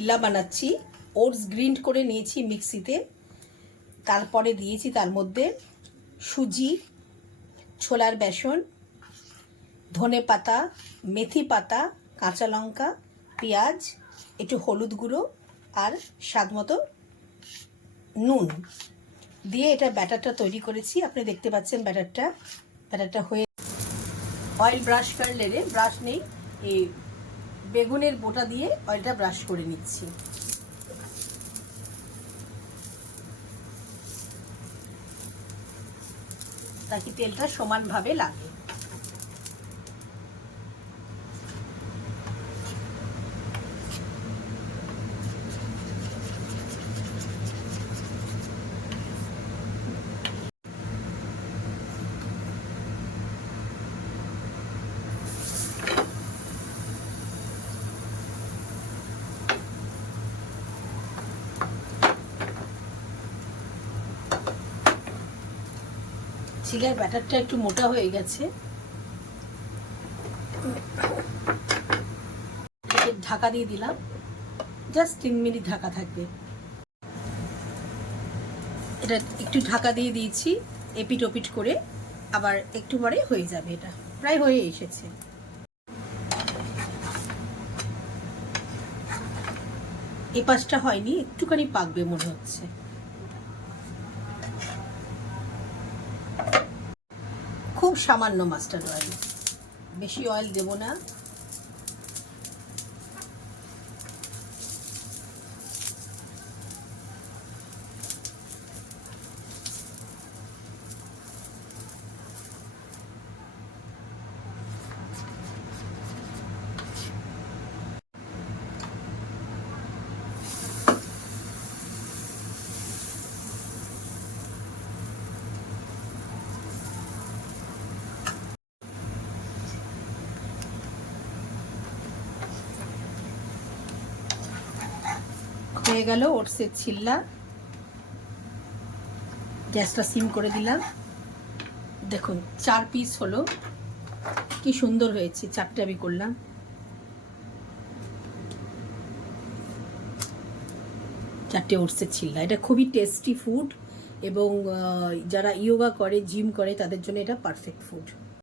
চিল্লা বানাচ্ছি। ওটস গ্রিন্ড করে নিয়েছি মিক্সিতে, তারপরে দিয়েছি তার মধ্যে সুজি, ছোলার বেসন, ধনে পাতা, মেথি পাতা, কাঁচা লঙ্কা, পেঁয়াজ, একটু হলুদ গুঁড়ো আর স্বাদ মতো নুন দিয়ে এটা ব্যাটারটা তৈরি করেছি। আপনি দেখতে পাচ্ছেন ব্যাটারটা হয়ে। অয়েল ব্রাশ করলে ব্রাশ নেই, এই বেগুনের বোটা দিয়ে অয়েলটা ব্রাশ করে নিচ্ছি। তাকে তেলটা সমানভাবে লাগে। চিলার ব্যাটারটা একটু মোটা হয়ে গেছে, ঢাকা দিয়ে দিলাম। জাস্ট 3 মিনিট ঢাকা থাকবে। এটা একটু ঢাকা দিয়ে দিয়েছি এপিট ওপিট করে, আবার একটু পরে হয়ে যাবে। এটা প্রায় হয়ে এসেছে। এই পাশটা হয়নি, একটুখানি পাকবে মনে হচ্ছে। খুব সামান্য মাস্টার্ড অয়েল, বেশি অয়েল দেব না। হয়ে গেল ওটসের চিল্লা। গ্যাসটা সিম করে দিলাম। দেখুন 4 পিস হলো, কি সুন্দর হয়েছে। 4টে আমি করলাম। চারটে ওটসের চিল্লা। এটা খুবই টেস্টি ফুড এবং যারা ইয়োগা করে, জিম করে, তাদের জন্য এটা পারফেক্ট ফুড।